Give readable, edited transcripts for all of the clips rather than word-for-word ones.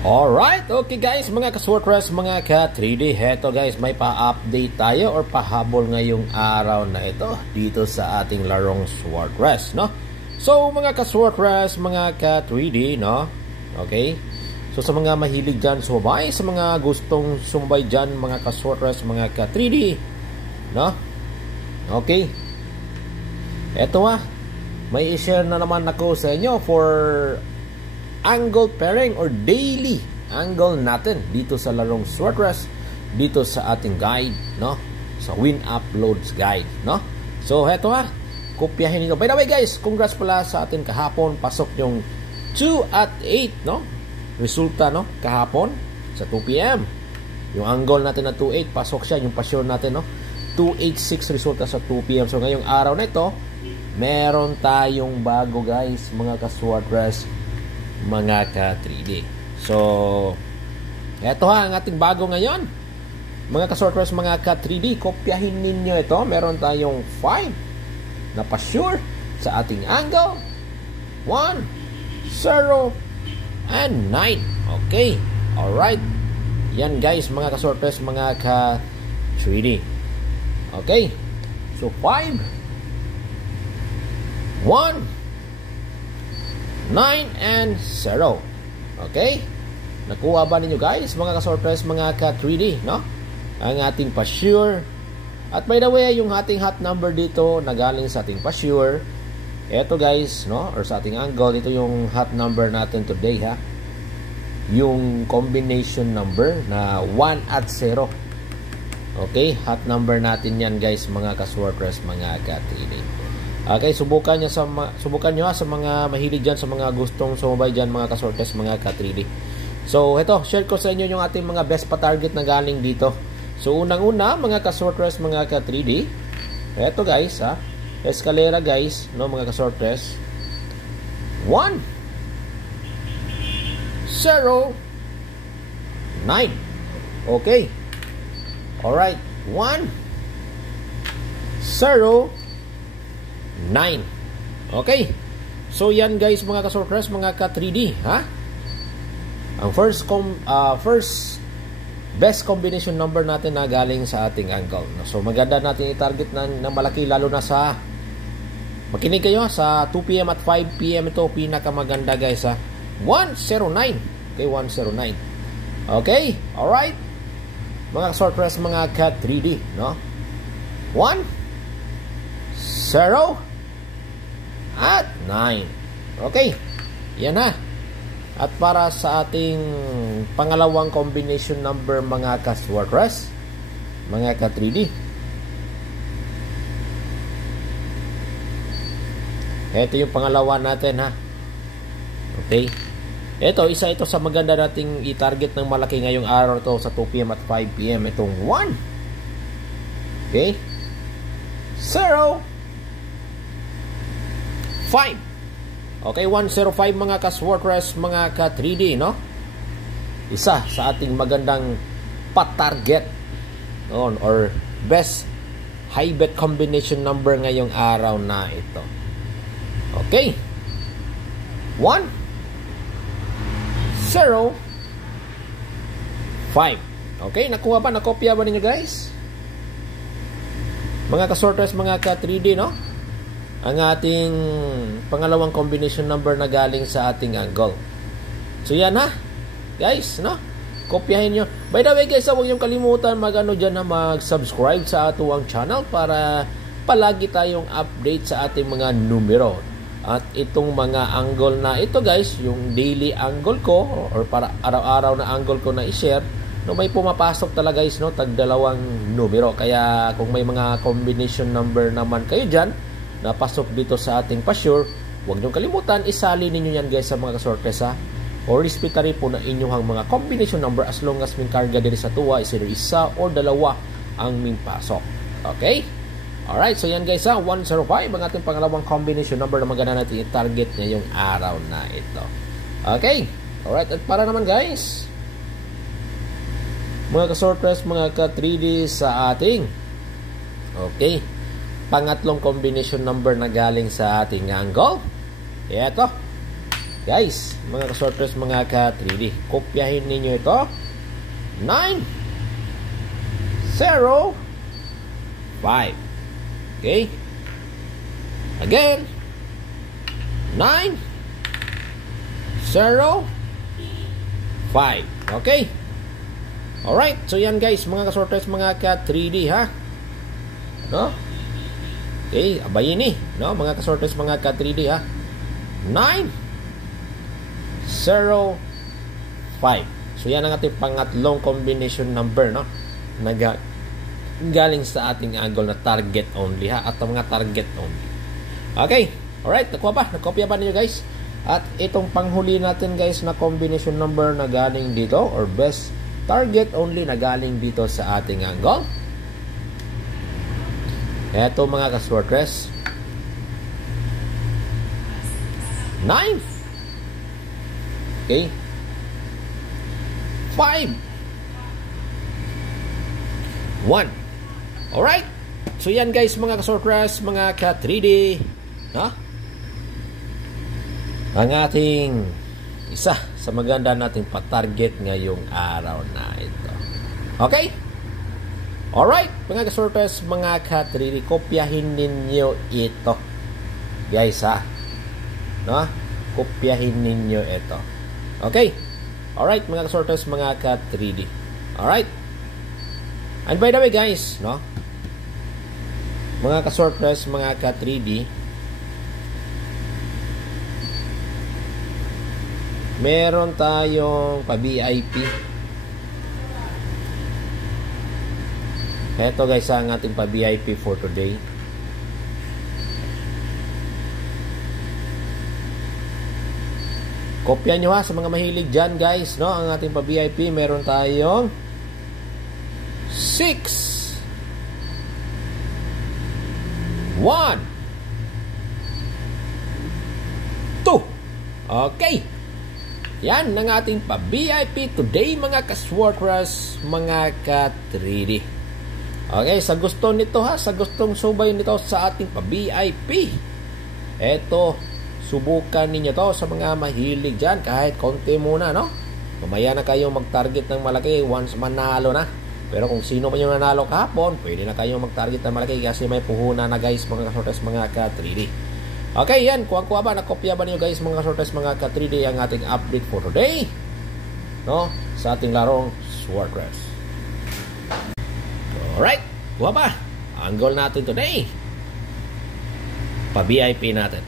Alright, okay guys, mga ka-Swordcrest, mga ka-3D, heto guys, may pa-update tayo or pahabol ngayong araw na ito dito sa ating larong Swordcrest, no? So, mga ka-Swordcrest, mga ka-3D, no? Okay? So, sa mga mahilig dyan sumabay, sa mga gustong sumabay dyan, mga ka-Swordcrest, mga ka-3D, no? Okay? Eto may i-share na naman ako sa inyo for angle pairing or daily angle natin dito sa larong Swordcrest, dito sa ating guide, no? Sa Win Uploads guide, no? So heto kopyahin niyo. By the way guys, congrats pala sa atin kahapon, pasok yung 2 at 8, no? Resulta, no? Kahapon sa 2 PM. Yung angle natin na 2.8 pasok siya, yung pasyon natin, no? 2.86 resulta sa 2 PM. So ngayong araw na ito, meron tayong bago guys, mga ka-Swordcrest, mga ka-3D. So, eto ang ating bago ngayon. Mga ka-Swordcrest, mga ka-3D, kopyahin ninyo ito. Meron tayong 5 na pa-sure sa ating angle. 1, 0, and 9. Okay. Alright. Yan guys, mga ka-Swordcrest, mga ka-3D. Okay. So, 5, 1, 9 and 0. Okay? Nakuha ba ninyo guys, mga ka-Swordcrest, mga ka-3D, no? Ang ating pa-sure. At by the way, yung ating hot number dito na galing sa ating pa-sure. Eto guys, no? Or sa ating angle, ito yung hot number natin today, ha? Yung combination number na 1 at 0. Okay? Hot number natin yan guys, mga ka-Swordcrest, mga ka-3D. Okay, subukan nyo sa mga mahilig dyan, sa mga gustong sumabay dyan, mga ka-Swordcrest, mga ka-3D. So, ito, share ko sa inyo yung ating mga best pa-target na galing dito. So, unang-una, mga ka-Swordcrest, mga ka-3D. Ito guys, escalera guys, no, mga ka-Swordcrest. 1, 0, 9. Okay. Alright. 1, 0, 9. Okay. So yan guys, mga ka-Swordcrest, mga ka-3D, ha? Ang first best combination number natin na galing sa ating angle. So maganda natin i-target na malaki, lalo na sa, makinig kayo, sa 2 PM at 5 PM ito pinakamaganda guys, ha? 109. Okay, 109. Okay, alright. Mga ka-Swordcrest, mga ka-3D, no? 1, 0, at 9. Okay. Yan na. At para sa ating pangalawang combination number, mga ka-Swordcrest, mga ka-3D. Ito yung pangalawa natin, ha. Okay. Isa ito sa maganda nating i-target ng malaki ngayong araw to sa 2 PM at 5 PM. Itong 1. Okay. 0, 5. Okay, 105 mga ka-Swordcrest, mga ka-3D, no? Isa sa ating magandang pa-target or best high bet combination number ngayong araw na ito. Okay. 1, 0, 5. Okay, nakuha ba? Nakopya ba ninyo guys? Mga ka-Swordcrest, mga ka-3D, no? Ang ating pangalawang combination number na galing sa ating angle. So yan ha, guys, no? Kopyahin nyo. By the way guys, huwag nyo kalimutan mag-subscribe sa ating channel para palagi tayong update sa ating mga numero. At itong mga angle na ito guys, yung daily angle ko or para araw-araw na angle ko na i-share, no, may pumapasok talaga guys, no, tag dalawang numero. Kaya kung may mga combination number naman kayo dyan na pasok dito sa ating pa-sure, huwag niyong kalimutan, isali ninyo yan guys sa mga ka-Swordcrest, ha? O respetary po na inyong mga combination number as long as min karga din sa tuwa, isa o dalawa ang min pasok. Okay? Alright, so yan guys, 105 ang ating pangalawang combination number na maganda natin i-target ngayong araw na ito. Okay? Alright, at para naman guys, mga ka-Swordcrest, mga ka-3D sa ating pangatlong combination number na galing sa ating angle. Ito. Guys, mga ka-sorters, mga ka-3D, kopyahin ninyo ito. 9, 0, 5. Okay? Again. 9, 0, 5. Okay? Alright. So yan guys, mga ka-sorters, mga ka-3D ha. No? Okay, abayin ni. No? Mga ka-sorters, mga ka-3D ha. 9, 0, 5. So yan ang ating pangatlong combination number, no? Galing sa ating angle na target only ha, at mga target only. Okay. Alright, nakuha ba? Nakopya ba niyo guys? At itong panghuli natin guys na combination number na galing dito, or best target only na galing dito sa ating angle. Eto mga ka-sorters, 9. Okay. 5. 1. Alright. So yan guys, mga ka-sorters, mga ka-3D, no? Ang ating isa sa maganda nating patarget ngayong araw na ito. Okay? Alright, mga ka-sorters, mga ka-3D, kopyahin ninyo ito. Guys ha. No? Kopyahin ninyo ito. Okay? Alright, mga ka-sorters, mga ka-3D. Alright? And by the way guys, no? Mga ka-sorters, mga ka-3D, meron tayong pa-VIP. Ito guys ang ating pa-VIP for today. Kopya nyo ha sa mga mahilig dyan guys, no? Ang ating pa-VIP, meron tayong 6, 1, 2. Okay. Yan ang ating pa-VIP today mga ka-Swartras, mga ka-3D. Okay, sa gusto nito ha, sa gustong subay nito sa ating pa-VIP, eto, subukan ninyo to sa mga mahilig dyan, kahit konti muna, no? Mamaya na kayo mag-target ng malaki once manalo na. Pero kung sino man yung nanalo kahapon, pwede na kayo mag-target ng malaki kasi may puhunan na guys, mga ka-Swartras, mga ka-3D. Okay, yan. Kuha ba? Nakopya ba niyo guys, mga ka-Swartras, mga ka-3D, ang ating update for today, no? Sa ating larong Swartras. Alright. Kuha ba? Ang goal natin today, pa-VIP natin.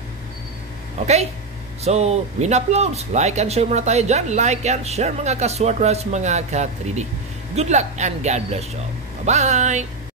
Okay? So, win uploads. Like and share muna tayo dyan. Like and share mga ka-Swartras, mga ka-3D. Good luck and God bless you all. Bye-bye!